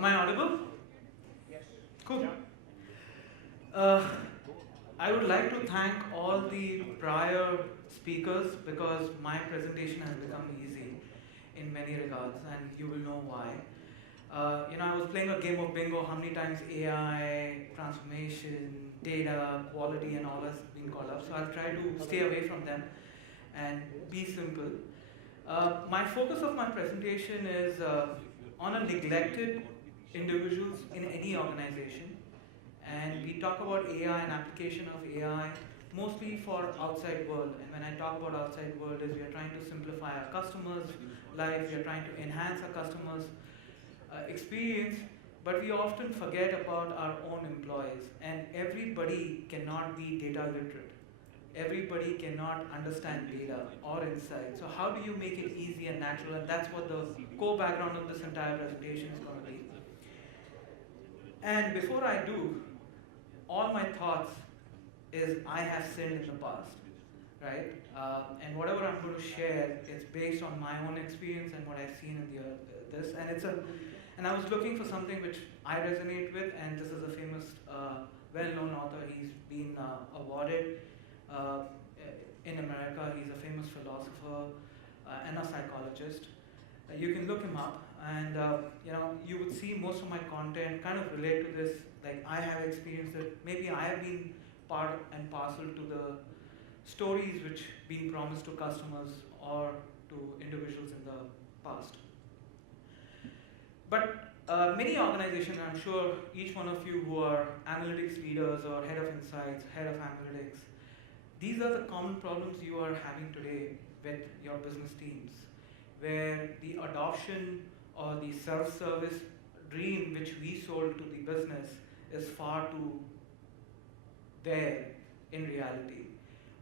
Am I audible? Yes. Cool. Uh, I would like to thank all the prior speakers because my presentation has become easy in many regards, and you will know why. I was playing a game of bingo, how many times AI, transformation, data, quality, and all has been called up. So I'll try to stay away from them and be simple. My focus of my presentation is on a neglected individuals in any organization, and we talk about AI and application of AI mostly for outside world. And when I talk about outside world, is we are trying to simplify our customers' life, we are trying to enhance our customers' experience, but we often forget about our own employees. And everybody cannot be data literate. Everybody cannot understand data or insight. So how do you make it easy and natural? And that's what the core background of this entire presentation is going to be. And before I do, all my thoughts is I have sinned in the past, right? And whatever I'm going to share is based on my own experience and what I've seen in this. And I was looking for something which I resonate with, and this is a famous, well-known author. He's been awarded in America. He's a famous philosopher and a psychologist. You can look him up, and you would see most of my content kind of relate to this. Like I have experienced it. Maybe I have been part and parcel to the stories which been promised to customers or to individuals in the past. But many organizations, I'm sure each one of you who are analytics leaders or head of insights, head of analytics, these are the common problems you are having today with your business teams, where the adoption or the self-service dream which we sold to the business is far too there in reality.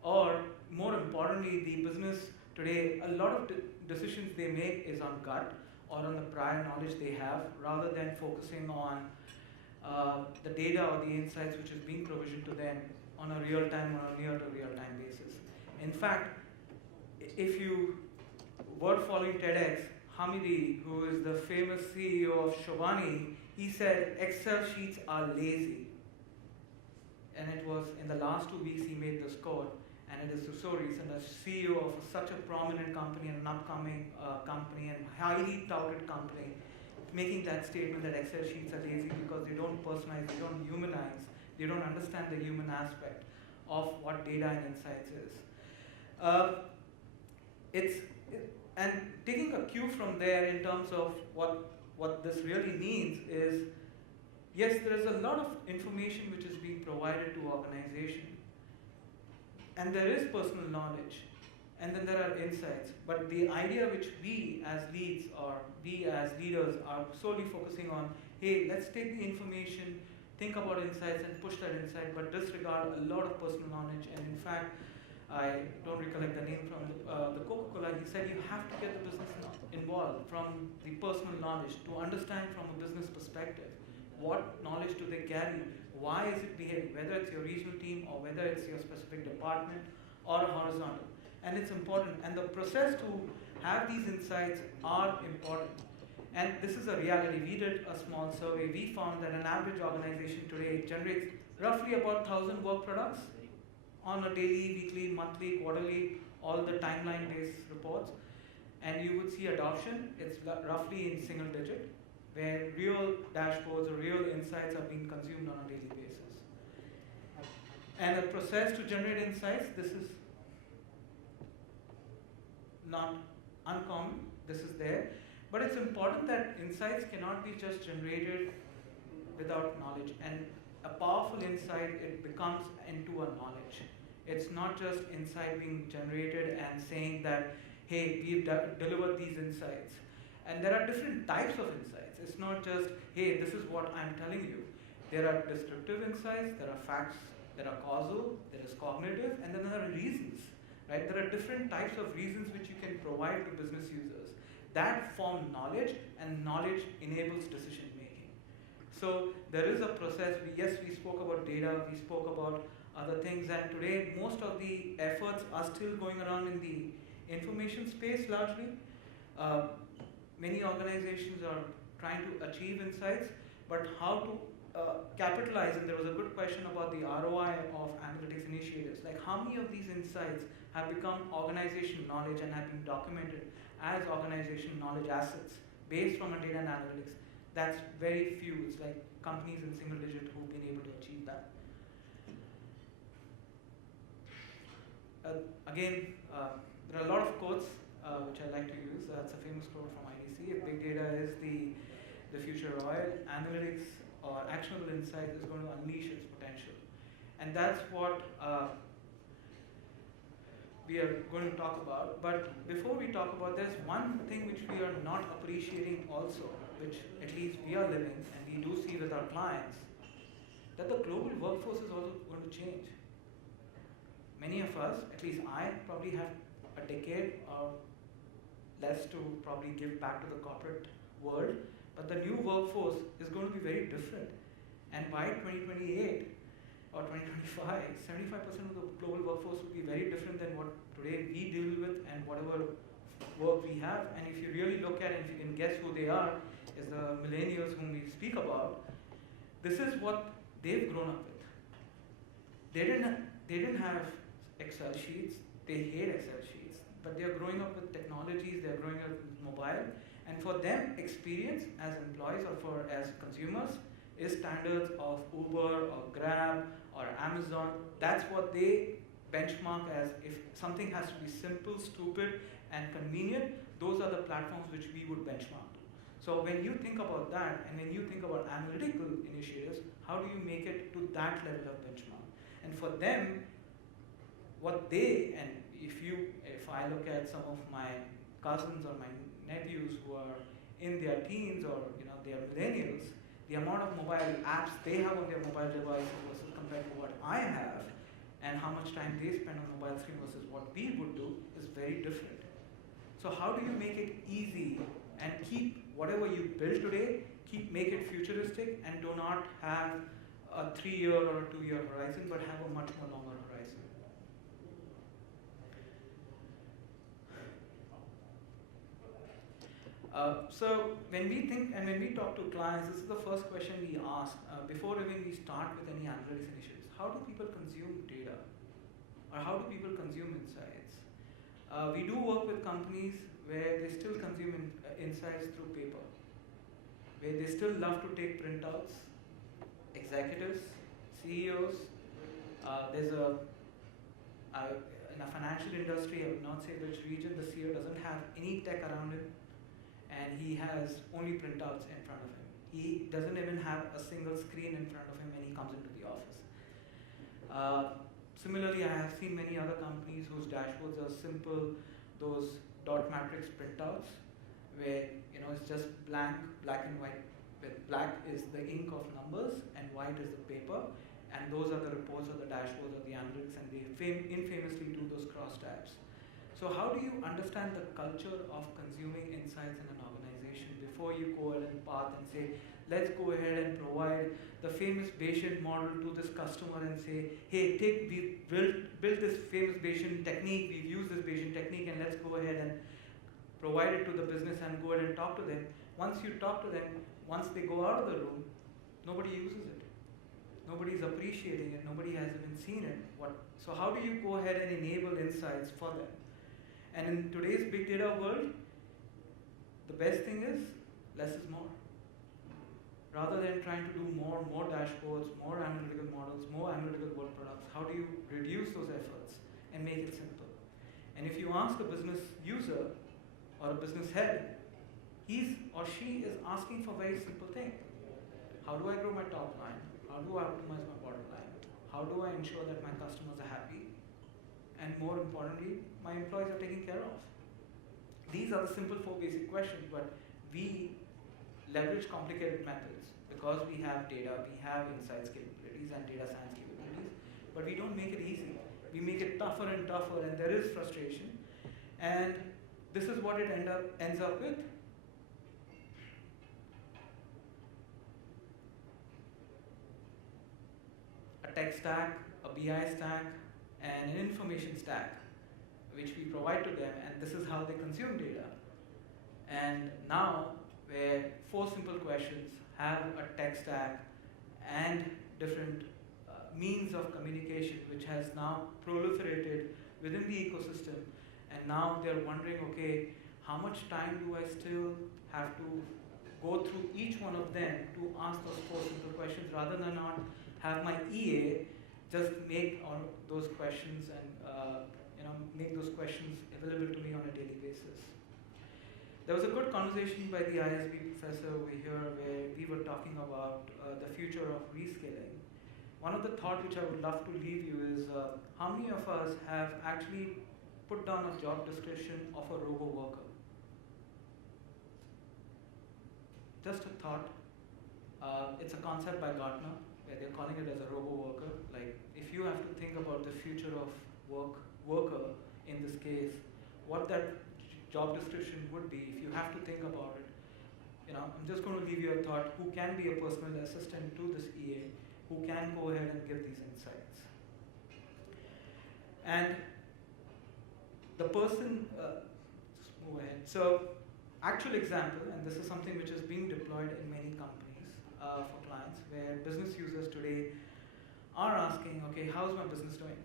Or more importantly, the business today, a lot of decisions they make is on gut or on the prior knowledge they have, rather than focusing on the data or the insights which is being provisioned to them on a real-time or a near to real-time basis. In fact, if you were following TEDx, Hamidi, who is the famous CEO of Shobani, he said Excel sheets are lazy. And it was in the last 2 weeks he made this quote, and it is so recent. A CEO of such a prominent company and an upcoming company and highly touted company, making that statement that Excel sheets are lazy because they don't personalize, they don't humanize, they don't understand the human aspect of what data and insights is. And taking a cue from there in terms of what this really means is, yes, there is a lot of information which is being provided to organization, and there is personal knowledge, and then there are insights. But the idea which we as leads or we as leaders are solely focusing on, hey, let's take the information, think about insights and push that insight, but disregard a lot of personal knowledge. And in fact, I don't recollect the name from the Coca-Cola, he said you have to get the business involved from the personal knowledge to understand from a business perspective. What knowledge do they carry? Why is it behaving? Whether it's your regional team or whether it's your specific department or horizontal. And it's important. And the process to have these insights are important. And this is a reality. We did a small survey. We found that an average organization today generates roughly about 1,000 work products on a daily, weekly, monthly, quarterly, all the timeline-based reports. And you would see adoption. It's roughly in single digit, where real dashboards or real insights are being consumed on a daily basis. And the process to generate insights, this is not uncommon, this is there. But it's important that insights cannot be just generated without knowledge. And a powerful insight, it becomes into a knowledge. It's not just insight being generated and saying that, hey, we've delivered these insights. And there are different types of insights. It's not just, hey, this is what I'm telling you. There are descriptive insights, there are facts, there are causal, there is cognitive, and then there are reasons, right? There are different types of reasons which you can provide to business users. That form knowledge, and knowledge enables decision making. So there is a process. Yes, we spoke about data, we spoke about other things, and today most of the efforts are still going around in the information space largely. Many organizations are trying to achieve insights, but how to capitalize. And there was a good question about the ROI of analytics initiatives. Like how many of these insights have become organizational knowledge and have been documented as organizational knowledge assets based from a data and analytics? That's very few. It's like companies in single digit who've been able to achieve that. Again, there are a lot of quotes which I like to use. That's a famous quote from IDC. If big data is the future oil, analytics or actionable insight is going to unleash its potential. And that's what we are going to talk about. But before we talk about, there's one thing which we are not appreciating also, which at least we are living and we do see with our clients, that the global workforce is also going to change. Many of us, at least I, probably have a decade or less to probably give back to the corporate world, but the new workforce is going to be very different. And by 2028 or 2025, 75% of the global workforce will be very different than what today we deal with and whatever work we have. And if you really look at it, if you can guess who they are, is the millennials whom we speak about. This is what they've grown up with. They didn't have Excel sheets, they hate Excel sheets, but they are growing up with technologies, they are growing up with mobile, and for them, experience as employees or as consumers is standards of Uber or Grab or Amazon. That's what they benchmark as. If something has to be simple, stupid, and convenient, those are the platforms which we would benchmark to. So when you think about that, and when you think about analytical initiatives, how do you make it to that level of benchmark? And for them, what they, and if I look at some of my cousins or my nephews who are in their teens or they are millennials, the amount of mobile apps they have on their mobile devices versus compared to what I have, and how much time they spend on mobile screen versus what we would do is very different. So how do you make it easy and keep whatever you build today, make it futuristic, and do not have a 3-year or a 2-year horizon, but have a much more longer horizon? So when we think and when we talk to clients, this is the first question we ask before even we start with any analytics initiatives. How do people consume data? Or how do people consume insights? We do work with companies where they still consume insights through paper, where they still love to take printouts. Executives, CEOs, there's in a financial industry, I would not say which region, the CEO doesn't have any tech around him, and he has only printouts in front of him. He doesn't even have a single screen in front of him when he comes into the office. Similarly, I have seen many other companies whose dashboards are simple, those dot matrix printouts, where it's just black and white. With black is the ink of numbers and white is the paper, and those are the reports or the dashboards or the analytics, and they infamously do those cross tabs. So how do you understand the culture of consuming insights in an organization before you go ahead and path and say, let's go ahead and provide the famous Bayesian model to this customer and say, hey, we built this famous Bayesian technique, we've used this Bayesian technique, and let's go ahead and provide it to the business and go ahead and talk to them. Once you talk to them, once they go out of the room, nobody uses it. Nobody's appreciating it, nobody has even seen it. So how do you go ahead and enable insights for them? And in today's big data world, the best thing is less is more. Rather than trying to do more dashboards, more analytical models, more analytical work products, how do you reduce those efforts and make it simple? And if you ask a business user or a business head, he or she is asking for a very simple thing. How do I grow my top line? How do I optimize my bottom line? How do I ensure that my customers are happy? And more importantly, my employees are taken care of. These are the simple 4 basic questions, but we leverage complicated methods because we have data, we have insights capabilities and data science capabilities, but we don't make it easy. We make it tougher and tougher, and there is frustration. And this is what it ends up with. A tech stack, a BI stack, and an information stack, which we provide to them, and this is how they consume data. And now, where 4 simple questions have a tech stack and different means of communication which has now proliferated within the ecosystem, and now they're wondering, okay, how much time do I still have to go through each one of them to ask those 4 simple questions, rather than not have my EA just make all those questions and make those questions available to me on a daily basis. There was a good conversation by the ISB professor over here where we were talking about the future of reskilling. One of the thoughts which I would love to leave you is how many of us have actually put down a job description of a robo-worker? Just a thought. It's a concept by Gartner where they're calling it as a robo-worker. Like, if you have to think about the future of worker in this case, what that job description would be, if you have to think about it. I'm just going to leave you a thought: who can be a personal assistant to this EA, who can go ahead and give these insights. And the person, just move ahead. So, actual example, and this is something which is being deployed in many companies for clients, where business users today are asking, okay, how's my business doing?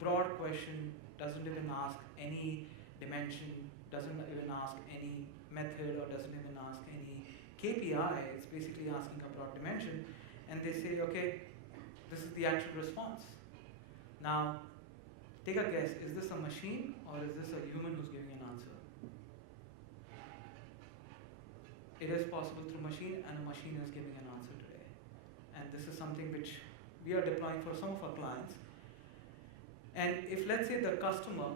Broad question, doesn't even ask any dimension, doesn't even ask any method, or doesn't even ask any KPI. It's basically asking a broad dimension, and they say, okay, this is the actual response. Now, take a guess, is this a machine or is this a human who's giving an answer? It is possible through machine, and a machine is giving an answer today. And this is something which we are deploying for some of our clients. And if, let's say, the customer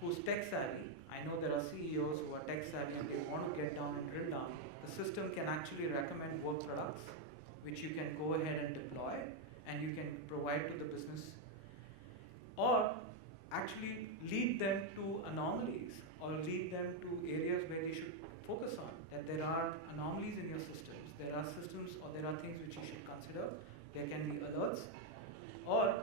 who's tech savvy, I know there are CEOs who are tech savvy and they want to get down and drill down, the system can actually recommend work products which you can go ahead and deploy and you can provide to the business, or actually lead them to anomalies or lead them to areas where they should focus on, that there are anomalies in your systems, there are systems or there are things which you should consider, there can be alerts, or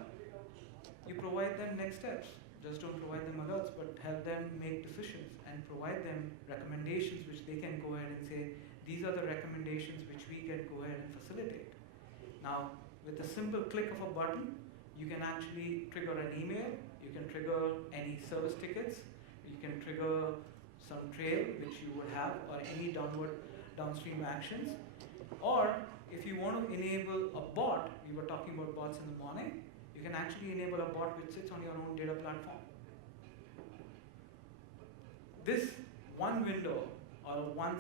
you provide them next steps. Just don't provide them alerts, but help them make decisions and provide them recommendations which they can go ahead and say, these are the recommendations which we can go ahead and facilitate. Now, with a simple click of a button, you can actually trigger an email, you can trigger any service tickets, you can trigger some trail which you would have, or any downstream actions. Or if you want to enable a bot, we were talking about bots in the morning, you can actually enable a bot which sits on your own data platform. This one window or one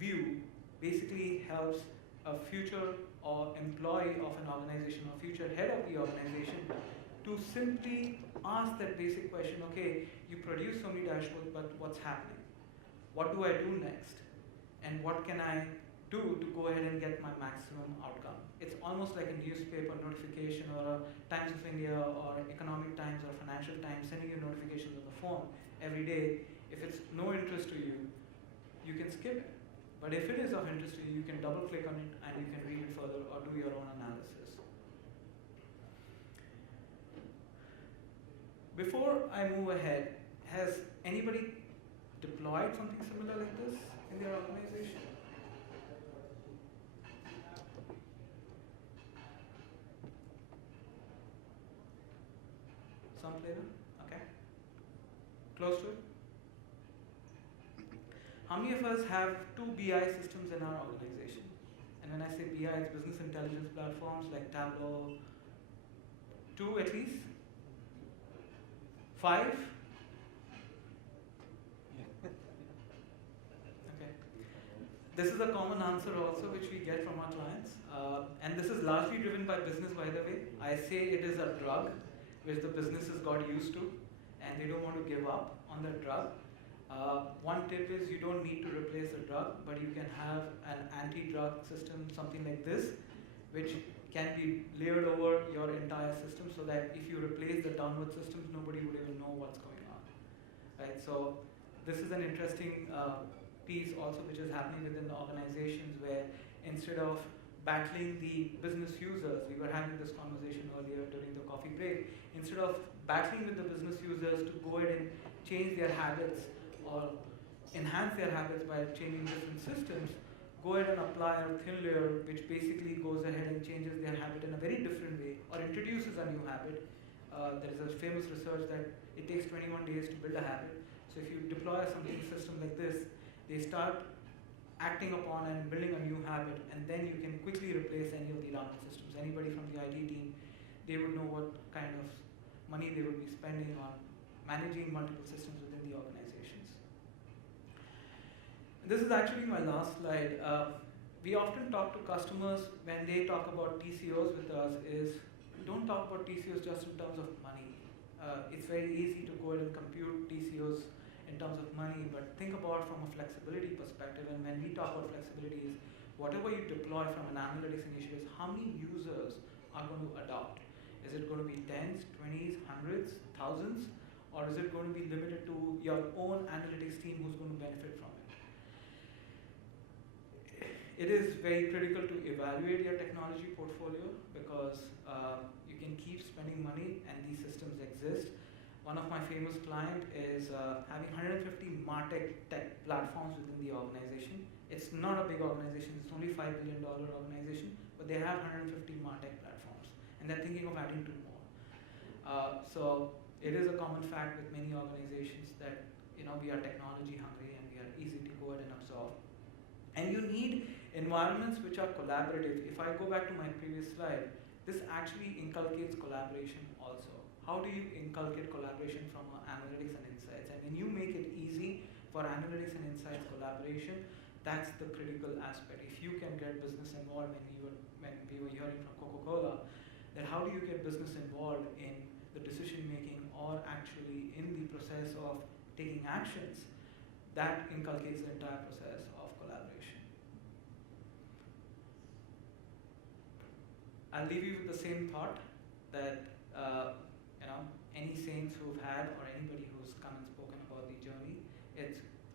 view basically helps a future or employee of an organization or future head of the organization to simply ask that basic question, okay, you produce so many dashboards, but what's happening? What do I do next? And what can I do to go ahead and get my maximum outcome? It's almost like a newspaper notification or a Times of India or Economic Times or Financial Times sending you notifications on the phone every day. If it's no interest to you, you can skip it. But if it is of interest to you, you can double click on it and you can read it further or do your own analysis. Before I move ahead, has anybody deployed something similar like this in their organization? Some flavor? Okay. Close to it? How many of us have 2 BI systems in our organization? And when I say BI, it's business intelligence platforms like Tableau. 2 at least? 5? Okay. This is a common answer also which we get from our clients. And this is largely driven by business, by the way. I say it is a drug which the businesses got used to and they don't want to give up on that drug. One tip is you don't need to replace the drug, but you can have an anti-drug system, something like this, which can be layered over your entire system so that if you replace the downward systems, nobody would even know what's going on. Right? So this is an interesting piece also which is happening within the organizations where instead of battling the business users, we were having this conversation earlier during the coffee break, instead of battling with the business users to go ahead and change their habits or enhance their habits by changing different systems, go ahead and apply a thin layer which basically goes ahead and changes their habit in a very different way or introduces a new habit. There is a famous research that it takes 21 days to build a habit. So if you deploy something system like this, they start acting upon and building a new habit, and then you can quickly replace any of the dominant systems. Anybody from the IT team, they would know what kind of money they would be spending on managing multiple systems within the organizations. This is actually my last slide. We often talk to customers when they talk about TCOs with us is, don't talk about TCOs just in terms of money. It's very easy to go ahead and compute TCOs in terms of money, but think about from a flexibility perspective. And when we talk about flexibility is whatever you deploy from an analytics initiative, how many users are going to adopt? Is it going to be tens, 20s, hundreds, thousands? Or is it going to be limited to your own analytics team who's going to benefit from it? It is very critical to evaluate your technology portfolio because you can keep spending money and these systems exist. One of my famous clients is having 150 MarTech tech platforms within the organization. It's not a big organization, it's only $5 billion organization, but they have 150 MarTech platforms and they're thinking of adding 2 more. So it is a common fact with many organizations that we are technology hungry and we are easy to go ahead and absorb. And you need environments which are collaborative. If I go back to my previous slide, this actually inculcates collaboration also. How do you inculcate collaboration from analytics and insights? And when you make it easy for analytics and insights collaboration, that's the critical aspect. If you can get business involved, when we were hearing from Coca-Cola, that how do you get business involved in the decision making or actually in the process of taking actions, that inculcates the entire process of collaboration. I'll leave you with the same thought that any saints who've had or anybody who's come and spoken about the journey,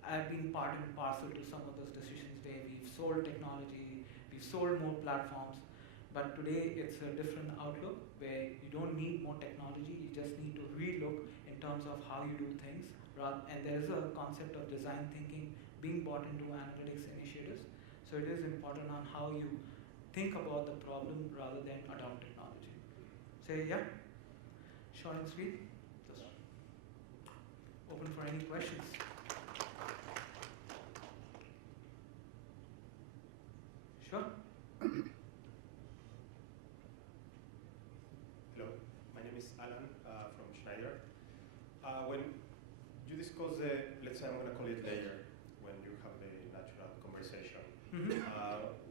I've been part and parcel to some of those decisions where we've sold technology, we've sold more platforms, but today it's a different outlook where you don't need more technology, you just need to relook in terms of how you do things. And there is a concept of design thinking being brought into analytics initiatives. So it is important on how you think about the problem rather than adopt technology. So yeah, short and sweet. Just open for any questions. Sure. Hello, my name is Alan from Schneider. When you discuss let's say I'm going to call it layer, when you have the natural conversation,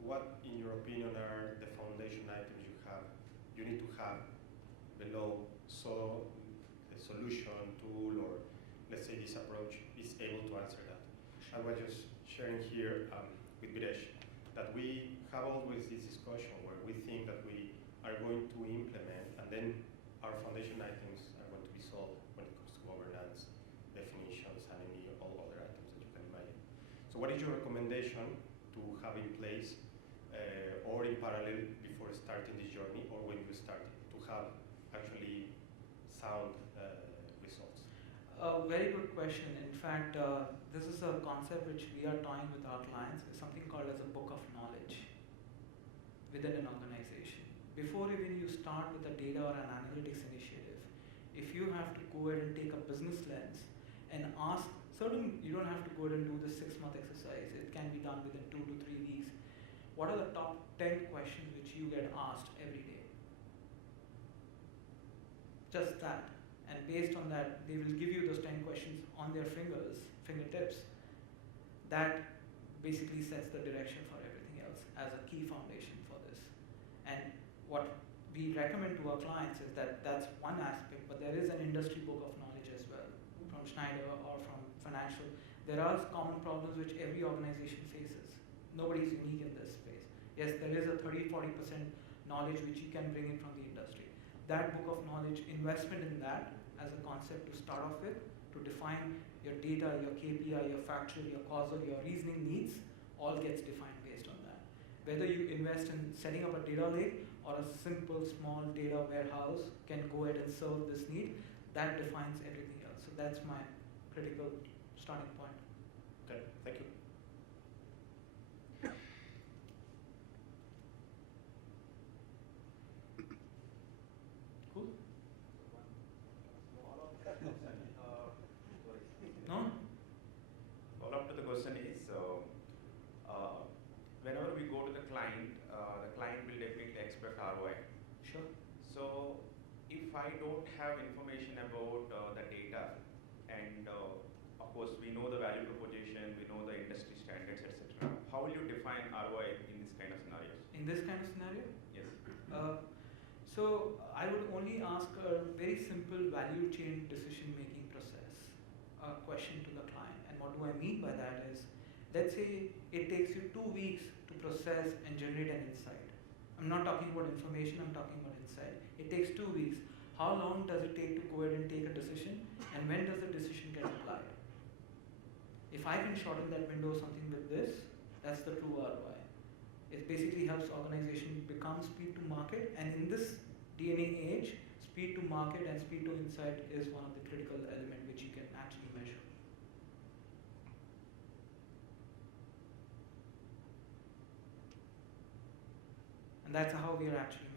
what in your opinion are the foundation items you need to have below so the solution tool or let's say this approach is able to answer that? I was just sharing here with Videsh that we have always this discussion where we think that we are going to implement and then our foundation items are going to be solved when it comes to governance, definitions, and all other items that you can imagine. So what is your recommendation to have in place or in parallel before starting this journey or when you start it, to have actually sound results? Very good question. In fact, this is a concept which we are toying with our clients. It's something called as a book of knowledge within an organization. Before even you start with a data or an analytics initiative, if you have to go ahead and take a business lens and ask you don't have to go ahead and do the 6-month exercise. It can be done within 2 to 3 weeks. What are the top 10 questions which you get asked every day? Just that. And based on that, they will give you those 10 questions on their fingertips. That basically sets the direction for everything else as a key foundation for this. And what we recommend to our clients is that that's one aspect, but there is an industry book of knowledge as well from Schneider or from financial. There are common problems which every organization faces. Nobody is unique in this space. Yes, there is a 30-40% knowledge which you can bring in from the industry. That book of knowledge, investment in that as a concept to start off with, to define your data, your KPI, your factual, your causal, your reasoning needs, all gets defined based on that. Whether you invest in setting up a data lake or a simple small data warehouse can go ahead and serve this need, that defines everything else. So that's my critical starting point. Okay. if I don't have information about the data, and of course we know the value proposition, we know the industry standards, etc. How will you define ROI in this kind of scenarios? In this kind of scenario? Yes. So I would only ask a very simple value chain decision making process question to the client. And what do I mean by that is, let's say it takes you 2 weeks to process and generate an insight. I'm not talking about information, I'm talking about insight. It takes 2 weeks. How long does it take to go ahead and take a decision, and when does the decision get applied? If I can shorten that window something with this, that's the true ROI. It basically helps organization become speed to market, and in this DNA age, speed to market and speed to insight is one of the critical elements which you can actually measure. And that's how we are actually